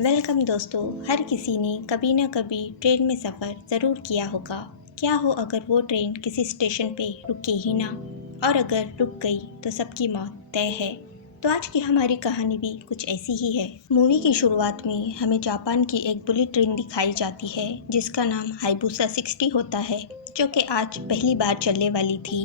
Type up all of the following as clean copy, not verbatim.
Welcome दोस्तों। हर किसी ने कभी न कभी ट्रेन में सफ़र ज़रूर किया होगा। क्या हो अगर वो ट्रेन किसी स्टेशन पे रुके ही ना, और अगर रुक गई तो सबकी मौत तय है। तो आज की हमारी कहानी भी कुछ ऐसी ही है। मूवी की शुरुआत में हमें जापान की एक बुलेट ट्रेन दिखाई जाती है जिसका नाम हायाबुसा 60 होता है, जो कि आज पहली बार चलने वाली थी।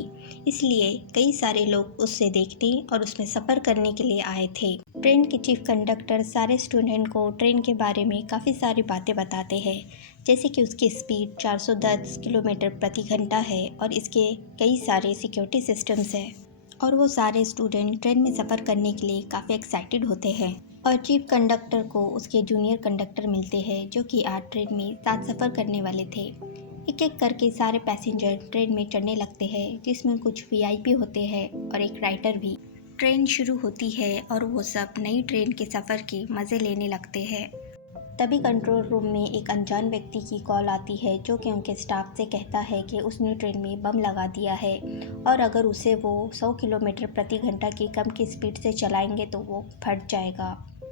इसलिए कई सारे लोग उससे देखने और उसमें सफ़र करने के लिए आए थे। ट्रेन के चीफ कंडक्टर सारे स्टूडेंट को ट्रेन के बारे में काफ़ी सारी बातें बताते हैं, जैसे कि उसकी स्पीड 410 किलोमीटर प्रति घंटा है और इसके कई सारे सिक्योरिटी सिस्टम्स हैं। और वो सारे स्टूडेंट ट्रेन में सफ़र करने के लिए काफ़ी एक्साइटेड होते हैं। और चीफ कंडक्टर को उसके जूनियर कंडक्टर मिलते हैं जो कि आज ट्रेन में साथ सफ़र करने वाले थे। एक एक करके सारे पैसेंजर ट्रेन में चढ़ने लगते हैं, जिसमें कुछ वीआईपी होते हैं और एक राइटर भी। ट्रेन शुरू होती है और वो सब नई ट्रेन के सफ़र के मज़े लेने लगते हैं। तभी कंट्रोल रूम में एक अनजान व्यक्ति की कॉल आती है जो कि उनके स्टाफ से कहता है कि उसने ट्रेन में बम लगा दिया है और अगर उसे वो 100 किलोमीटर प्रति घंटा की कम की स्पीड से चलाएंगे तो वो फट जाएगा।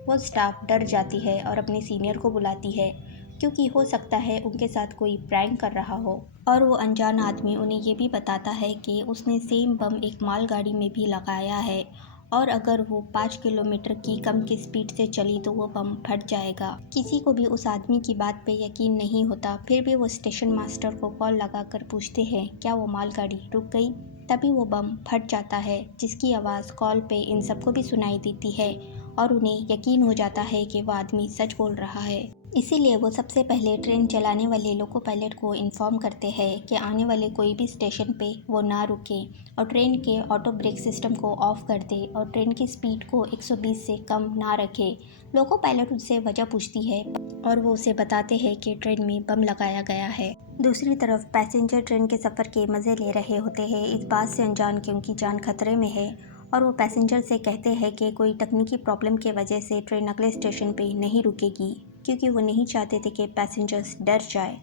वो स्टाफ डर जाती है और अपने सीनियर को बुलाती है, क्योंकि हो सकता है उनके साथ कोई प्रैंक कर रहा हो। और वो अनजान आदमी उन्हें ये भी बताता है कि उसने सेम बम एक मालगाड़ी में भी लगाया है और अगर वो 5 किलोमीटर की कम की स्पीड से चली तो वो बम फट जाएगा। किसी को भी उस आदमी की बात पे यकीन नहीं होता, फिर भी वो स्टेशन मास्टर को कॉल लगाकर पूछते हैं क्या वो मालगाड़ी रुक गई। तभी वो बम फट जाता है, जिसकी आवाज़ कॉल पे इन सबको भी सुनाई देती है और उन्हें यकीन हो जाता है कि वो आदमी सच बोल रहा है। इसीलिए वो सबसे पहले ट्रेन चलाने वाले लोको पायलट को इन्फॉर्म करते हैं कि आने वाले कोई भी स्टेशन पे वो ना रुके और ट्रेन के ऑटो ब्रेक सिस्टम को ऑफ कर दे और ट्रेन की स्पीड को 120 से कम ना रखे। लोको पायलट उससे वजह पूछती है और वो उसे बताते हैं कि ट्रेन में बम लगाया गया है। दूसरी तरफ पैसेंजर ट्रेन के सफ़र के मज़े ले रहे होते हैं, इस बात से अनजान कि उनकी जान खतरे में है। और वो पैसेंजर से कहते हैं कि कोई तकनीकी प्रॉब्लम की वजह से ट्रेन अगले स्टेशन पे नहीं रुकेगी, क्योंकि वो नहीं चाहते थे कि पैसेंजर्स डर जाए।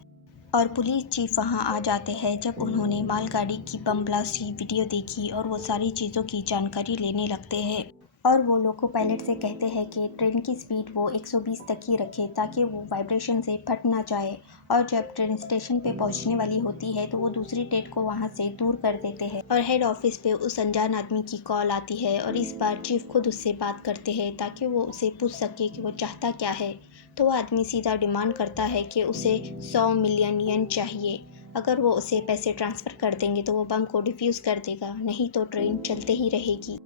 और पुलिस चीफ वहां आ जाते हैं जब उन्होंने मालगाड़ी की बम ब्लास्ट की वीडियो देखी और वो सारी चीज़ों की जानकारी लेने लगते हैं। और वो लोको पायलट से कहते हैं कि ट्रेन की स्पीड वो 120 तक ही रखे ताकि वो वाइब्रेशन से फट ना जाए, और जब ट्रेन स्टेशन पे पहुंचने वाली होती है तो वो दूसरी ट्रेन को वहां से दूर कर देते हैं। और हेड ऑफिस पे उस अनजान आदमी की कॉल आती है और इस बार चीफ खुद उससे बात करते हैं ताकि वो उसे पूछ सके कि वो चाहता क्या है। तो वो आदमी सीधा डिमांड करता है कि उसे 100 मिलियन येन चाहिए। अगर वो उसे पैसे ट्रांसफ़र कर देंगे तो वो बम को डिफ्यूज़ कर देगा, नहीं तो ट्रेन चलते ही रहेगी।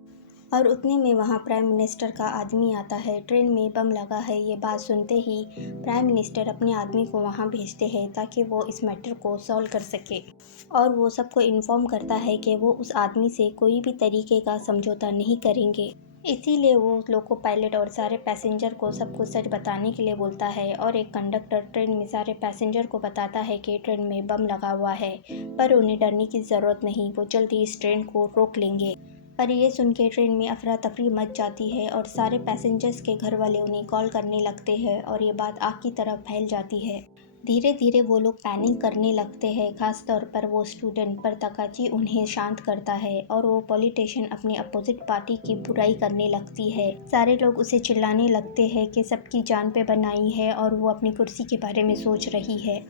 और उतने में वहाँ प्राइम मिनिस्टर का आदमी आता है। ट्रेन में बम लगा है ये बात सुनते ही प्राइम मिनिस्टर अपने आदमी को वहाँ भेजते हैं ताकि वो इस मैटर को सॉल्व कर सके। और वो सबको इन्फॉर्म करता है कि वो उस आदमी से कोई भी तरीके का समझौता नहीं करेंगे। इसीलिए वो लोको पायलट और सारे पैसेंजर को सबको सच बताने के लिए बोलता है और एक कंडक्टर ट्रेन में सारे पैसेंजर को बताता है कि ट्रेन में बम लगा हुआ है, पर उन्हें डरने की ज़रूरत नहीं, वो जल्दी इस ट्रेन को रोक लेंगे। पर ये सुन के ट्रेन में अफरा तफरी मच जाती है और सारे पैसेंजर्स के घर वाले उन्हें कॉल करने लगते हैं और ये बात आग की तरफ फैल जाती है। धीरे धीरे वो लोग पैनिक करने लगते हैं, खास तौर पर वो स्टूडेंट, पर तकाची उन्हें शांत करता है और वो पॉलिटिशियन अपने अपोजिट पार्टी की बुराई करने लगती है। सारे लोग उसे चिल्लाने लगते हैं कि सबकी जान पे बनाई है और वो अपनी कुर्सी के बारे में सोच रही है।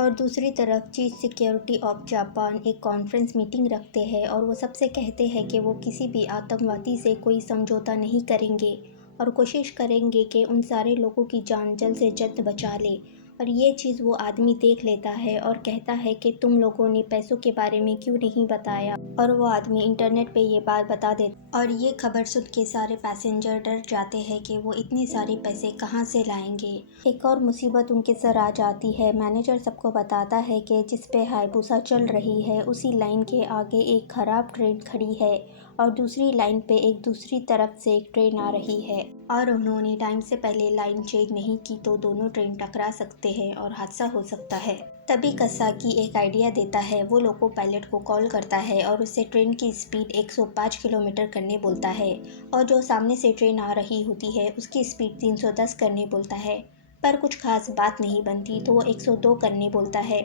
और दूसरी तरफ चीफ सिक्योरिटी ऑफ जापान एक कॉन्फ्रेंस मीटिंग रखते हैं और वो सबसे कहते हैं कि वो किसी भी आतंकवादी से कोई समझौता नहीं करेंगे और कोशिश करेंगे कि उन सारे लोगों की जान जल्द से जल्द बचा ले। और ये चीज़ वो आदमी देख लेता है और कहता है कि तुम लोगों ने पैसों के बारे में क्यों नहीं बताया, और वो आदमी इंटरनेट पे ये बात बता देता। और ये खबर सुन के सारे पैसेंजर डर जाते हैं कि वो इतने सारे पैसे कहाँ से लाएंगे। एक और मुसीबत उनके सर आ जाती है। मैनेजर सबको बताता है कि जिस पे हायाबुसा चल रही है उसी लाइन के आगे एक ख़राब ट्रेन खड़ी है और दूसरी लाइन पे एक दूसरी तरफ से एक ट्रेन आ रही है, और उन्होंने टाइम से पहले लाइन चेंज नहीं की तो दोनों ट्रेन टकरा सकते हैं और हादसा हो सकता है। तभी कसाकी एक आइडिया देता है। वो लोको पायलट को कॉल करता है और उससे ट्रेन की स्पीड 105 किलोमीटर करने बोलता है और जो सामने से ट्रेन आ रही होती है उसकी स्पीड 310 करने बोलता है। पर कुछ खास बात नहीं बनती तो वो 102 करने बोलता है।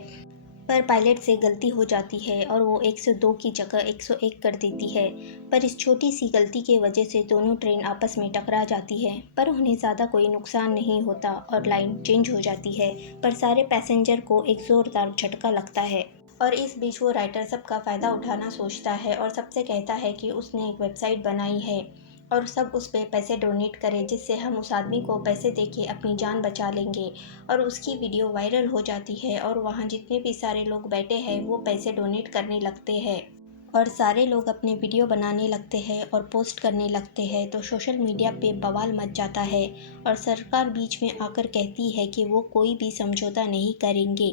पर पायलट से गलती हो जाती है और वो 102 की जगह 101 कर देती है। पर इस छोटी सी गलती के वजह से दोनों ट्रेन आपस में टकरा जाती है, पर उन्हें ज़्यादा कोई नुकसान नहीं होता और लाइन चेंज हो जाती है। पर सारे पैसेंजर को एक ज़ोरदार झटका लगता है। और इस बीच वो राइटर सबका फ़ायदा उठाना सोचता है और सबसे कहता है कि उसने एक वेबसाइट बनाई है और सब उस पे पैसे डोनेट करें, जिससे हम उस आदमी को पैसे देके अपनी जान बचा लेंगे। और उसकी वीडियो वायरल हो जाती है और वहाँ जितने भी सारे लोग बैठे हैं वो पैसे डोनेट करने लगते हैं और सारे लोग अपने वीडियो बनाने लगते हैं और पोस्ट करने लगते हैं। तो सोशल मीडिया पे बवाल मच जाता है और सरकार बीच में आकर कहती है कि वो कोई भी समझौता नहीं करेंगे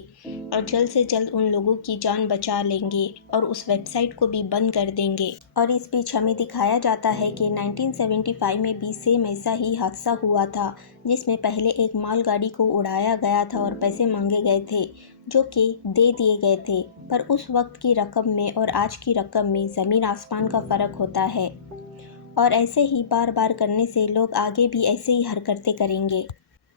और जल्द से जल्द उन लोगों की जान बचा लेंगे और उस वेबसाइट को भी बंद कर देंगे। और इस बीच हमें दिखाया जाता है कि 1975 में भी सेम ऐसा ही हादसा हुआ था, जिसमें पहले एक मालगाड़ी को उड़ाया गया था और पैसे मांगे गए थे जो कि दे दिए गए थे। पर उस वक्त की रकम में और आज की रकम में ज़मीन आसमान का फ़र्क होता है और ऐसे ही बार बार करने से लोग आगे भी ऐसे ही हरकतें करेंगे।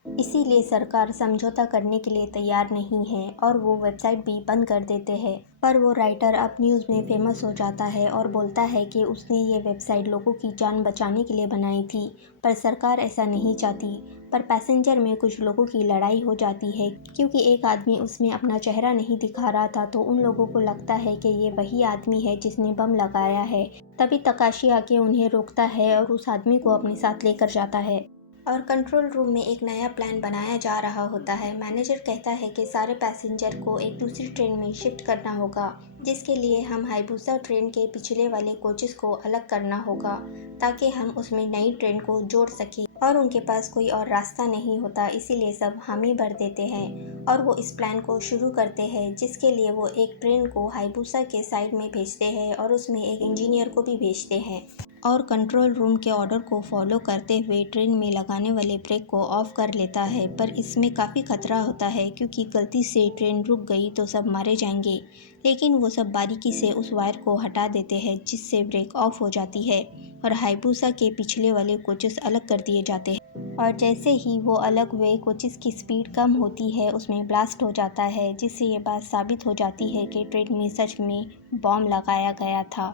इसीलिए सरकार समझौता करने के लिए तैयार नहीं है और वो वेबसाइट भी बंद कर देते हैं। पर वो राइटर अब न्यूज़ में फेमस हो जाता है और बोलता है कि उसने ये वेबसाइट लोगों की जान बचाने के लिए बनाई थी, पर सरकार ऐसा नहीं चाहती। पर पैसेंजर में कुछ लोगों की लड़ाई हो जाती है क्योंकि एक आदमी उसमें अपना चेहरा नहीं दिखा रहा था, तो उन लोगों को लगता है कि ये वही आदमी है जिसने बम लगाया है। तभी तकाशी आके उन्हें रोकता है और उस आदमी को अपने साथ लेकर जाता है। और कंट्रोल रूम में एक नया प्लान बनाया जा रहा होता है। मैनेजर कहता है कि सारे पैसेंजर को एक दूसरी ट्रेन में शिफ्ट करना होगा, जिसके लिए हम हाइबुसा ट्रेन के पिछले वाले कोचेस को अलग करना होगा ताकि हम उसमें नई ट्रेन को जोड़ सकें। और उनके पास कोई और रास्ता नहीं होता, इसीलिए सब हामी भर देते हैं और वो इस प्लान को शुरू करते हैं, जिसके लिए वो एक ट्रेन को हाइबुसा के साइड में भेजते हैं और उसमें एक इंजीनियर को भी भेजते हैं और कंट्रोल रूम के ऑर्डर को फॉलो करते हुए ट्रेन में लगाने वाले ब्रेक को ऑफ कर लेता है। पर इसमें काफ़ी खतरा होता है क्योंकि गलती से ट्रेन रुक गई तो सब मारे जाएंगे, लेकिन वो सब बारीकी से उस वायर को हटा देते हैं जिससे ब्रेक ऑफ हो जाती है और हाइबुसा के पिछले वाले कोचेस अलग कर दिए जाते हैं। और जैसे ही वो अलग हुए कोचेस की स्पीड कम होती है, उसमें ब्लास्ट हो जाता है, जिससे ये बात साबित हो जाती है कि ट्रेन में सच में बॉम्ब लगाया गया था।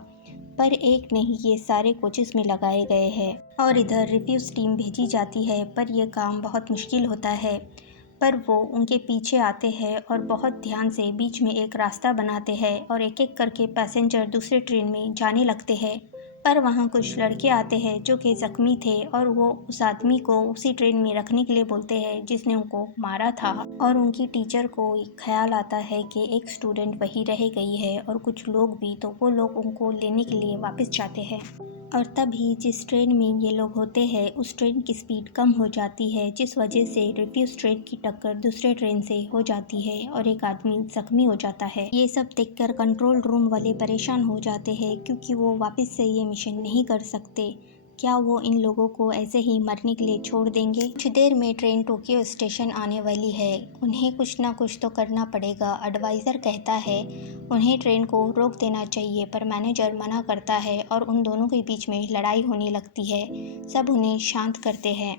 पर एक नहीं, ये सारे कोचेस में लगाए गए हैं। और इधर रिफ्यूज़ टीम भेजी जाती है, पर यह काम बहुत मुश्किल होता है। पर वो उनके पीछे आते हैं और बहुत ध्यान से बीच में एक रास्ता बनाते हैं और एक एक करके पैसेंजर दूसरे ट्रेन में जाने लगते हैं। पर वहाँ कुछ लड़के आते हैं जो कि ज़ख्मी थे और वो उस आदमी को उसी ट्रेन में रखने के लिए बोलते हैं जिसने उनको मारा था। और उनकी टीचर को एक ख्याल आता है कि एक स्टूडेंट वहीं रह गई है और कुछ लोग भी, तो वो लोग उनको लेने के लिए वापस जाते हैं। और तभी जिस ट्रेन में ये लोग होते हैं उस ट्रेन की स्पीड कम हो जाती है, जिस वजह से रिफ्यूज ट्रेन की टक्कर दूसरे ट्रेन से हो जाती है और एक आदमी जख्मी हो जाता है। ये सब देखकर कंट्रोल रूम वाले परेशान हो जाते हैं क्योंकि वो वापस से ये मिशन नहीं कर सकते। क्या वो इन लोगों को ऐसे ही मरने के लिए छोड़ देंगे? कुछ देर में ट्रेन टोक्यो स्टेशन आने वाली है, उन्हें कुछ ना कुछ तो करना पड़ेगा। एडवाइज़र कहता है उन्हें ट्रेन को रोक देना चाहिए, पर मैनेजर मना करता है और उन दोनों के बीच में लड़ाई होने लगती है। सब उन्हें शांत करते हैं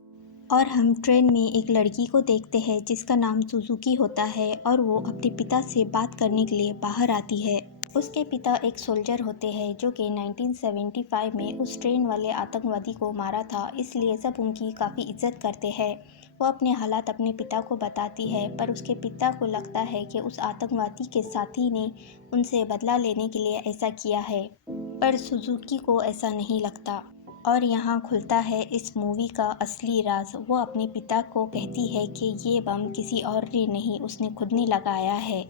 और हम ट्रेन में एक लड़की को देखते हैं जिसका नाम सुजुकी होता है और वो अपने पिता से बात करने के लिए बाहर आती है। उसके पिता एक सोल्जर होते हैं जो कि 1975 में उस ट्रेन वाले आतंकवादी को मारा था, इसलिए सब उनकी काफ़ी इज्जत करते हैं। वो अपने हालात अपने पिता को बताती है, पर उसके पिता को लगता है कि उस आतंकवादी के साथी ने उनसे बदला लेने के लिए ऐसा किया है, पर सुजुकी को ऐसा नहीं लगता। और यहाँ खुलता है इस मूवी का असली राज। वो अपने पिता को कहती है कि ये बम किसी और ने नहीं, उसने खुद ने लगाया है।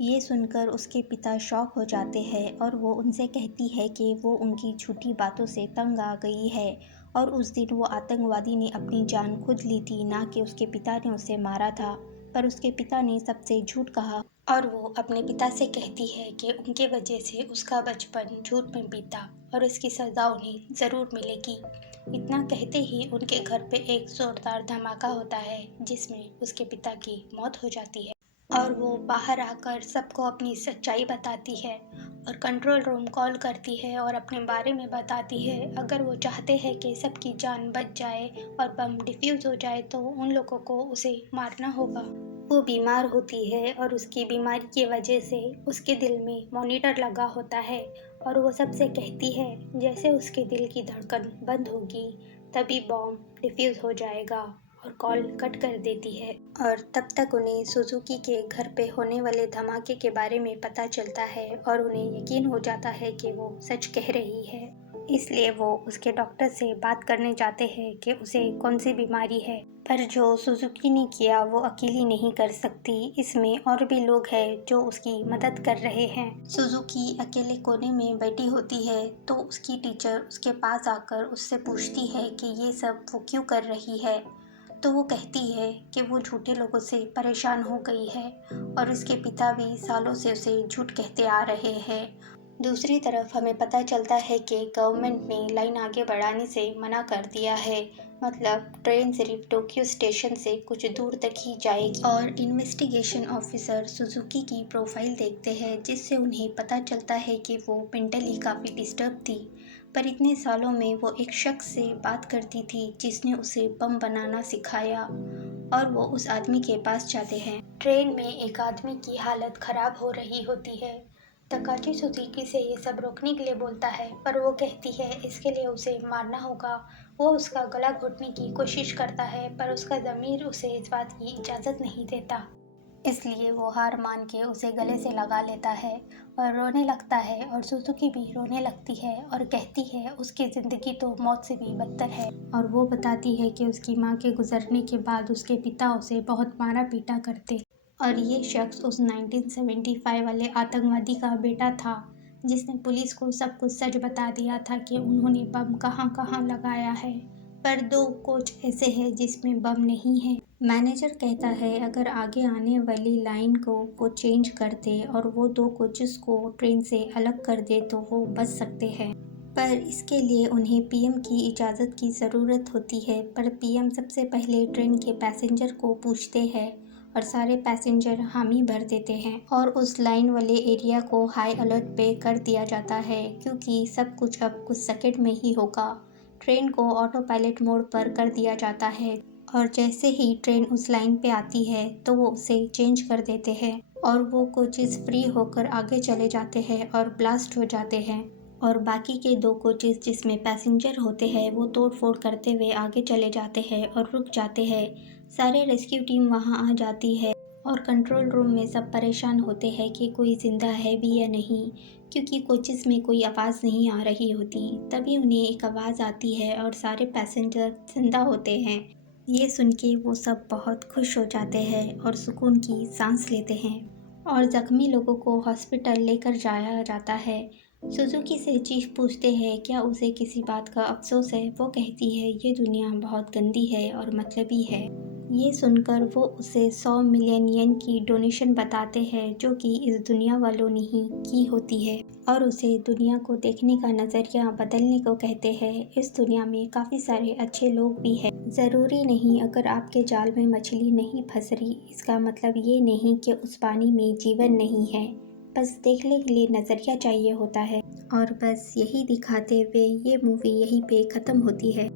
ये सुनकर उसके पिता शॉक हो जाते हैं और वो उनसे कहती है कि वो उनकी झूठी बातों से तंग आ गई है और उस दिन वो आतंकवादी ने अपनी जान खुद ली थी, ना कि उसके पिता ने उसे मारा था। पर उसके पिता ने सबसे झूठ कहा और वो अपने पिता से कहती है कि उनके वजह से उसका बचपन झूठ में बीता और इसकी सज़ा उन्हें ज़रूर मिलेगी। इतना कहते ही उनके घर पे एक ज़ोरदार धमाका होता है जिसमें उसके पिता की मौत हो जाती है और वो बाहर आकर सबको अपनी सच्चाई बताती है और कंट्रोल रूम कॉल करती है और अपने बारे में बताती है। अगर वो चाहते हैं कि सबकी जान बच जाए और बम डिफ्यूज़ हो जाए तो उन लोगों को उसे मारना होगा। वो बीमार होती है और उसकी बीमारी की वजह से उसके दिल में मॉनिटर लगा होता है और वो सबसे कहती है जैसे उसके दिल की धड़कन बंद होगी तभी बॉम्ब डिफ्यूज़ हो जाएगा और कॉल कट कर देती है। और तब तक उन्हें सुजुकी के घर पे होने वाले धमाके के बारे में पता चलता है और उन्हें यकीन हो जाता है कि वो सच कह रही है। इसलिए वो उसके डॉक्टर से बात करने जाते हैं कि उसे कौन सी बीमारी है। पर जो सुजुकी ने किया वो अकेली नहीं कर सकती, इसमें और भी लोग हैं जो उसकी मदद कर रहे हैं। सुजुकी अकेले कोने में बैठी होती है तो उसकी टीचर उसके पास आकर उससे पूछती है कि ये सब वो क्यों कर रही है। तो वो कहती है कि वो झूठे लोगों से परेशान हो गई है और उसके पिता भी सालों से उसे झूठ कहते आ रहे हैं। दूसरी तरफ हमें पता चलता है कि गवर्नमेंट ने लाइन आगे बढ़ाने से मना कर दिया है, मतलब ट्रेन सिर्फ टोक्यो स्टेशन से कुछ दूर तक ही जाएगी। और इन्वेस्टिगेशन ऑफिसर सुजुकी की प्रोफाइल देखते हैं जिससे उन्हें पता चलता है कि वो मेंटली काफ़ी डिस्टर्ब थी, पर इतने सालों में वो एक शख्स से बात करती थी जिसने उसे बम बनाना सिखाया और वो उस आदमी के पास जाते हैं। ट्रेन में एक आदमी की हालत ख़राब हो रही होती है। तकाची सुजुकी से ये सब रोकने के लिए बोलता है पर वो कहती है इसके लिए उसे मारना होगा। वो उसका गला घोटने की कोशिश करता है पर उसका ज़मीर उसे इस बात की इजाज़त नहीं देता, इसलिए वो हार मान के उसे गले से लगा लेता है और रोने लगता है और सुजुकी भी रोने लगती है और कहती है उसकी ज़िंदगी तो मौत से भी बदतर है। और वो बताती है कि उसकी माँ के गुजरने के बाद उसके पिता उसे बहुत मारा पीटा करते और ये शख्स उस 1975 वाले आतंकवादी का बेटा था जिसने पुलिस को सब कुछ सच बता दिया था कि उन्होंने बम कहाँ कहाँ लगाया है। पर 2 कोच ऐसे हैं जिसमें बम नहीं है। मैनेजर कहता है अगर आगे आने वाली लाइन को वो चेंज कर दे और वो 2 कोचेस को ट्रेन से अलग कर दे तो वो बच सकते हैं, पर इसके लिए उन्हें पीएम की इजाज़त की ज़रूरत होती है। पर पीएम सबसे पहले ट्रेन के पैसेंजर को पूछते हैं और सारे पैसेंजर हामी भर देते हैं और उस लाइन वाले एरिया को हाई अलर्ट पे कर दिया जाता है क्योंकि सब कुछ अब कुछ सेकंड में ही होगा। ट्रेन को ऑटो पायलट मोड पर कर दिया जाता है और जैसे ही ट्रेन उस लाइन पे आती है तो वो उसे चेंज कर देते हैं और वो कोचेस फ्री होकर आगे चले जाते हैं और ब्लास्ट हो जाते हैं और बाकी के 2 कोचेस जिसमें पैसेंजर होते हैं वो तोड़ फोड़ करते हुए आगे चले जाते हैं और रुक जाते हैं। सारे रेस्क्यू टीम वहाँ आ जाती है और कंट्रोल रूम में सब परेशान होते हैं कि कोई ज़िंदा है भी या नहीं, क्योंकि कोचेस में कोई आवाज़ नहीं आ रही होती। तभी उन्हें एक आवाज़ आती है और सारे पैसेंजर ज़िंदा होते हैं। ये सुन के वो सब बहुत खुश हो जाते हैं और सुकून की सांस लेते हैं और ज़ख्मी लोगों को हॉस्पिटल लेकर जाया जाता है। सुजुकी से चीफ पूछते हैं क्या उसे किसी बात का अफसोस है। वो कहती है ये दुनिया बहुत गंदी है और मतलबी है। ये सुनकर वो उसे 100 मिलियन येन की डोनेशन बताते हैं जो कि इस दुनिया वालों ने ही की होती है और उसे दुनिया को देखने का नज़रिया बदलने को कहते हैं। इस दुनिया में काफ़ी सारे अच्छे लोग भी हैं। ज़रूरी नहीं अगर आपके जाल में मछली नहीं फंस रही इसका मतलब ये नहीं कि उस पानी में जीवन नहीं है, बस देखने के लिए नज़रिया चाहिए होता है। और बस यही दिखाते हुए ये मूवी यहीं पे ख़त्म होती है।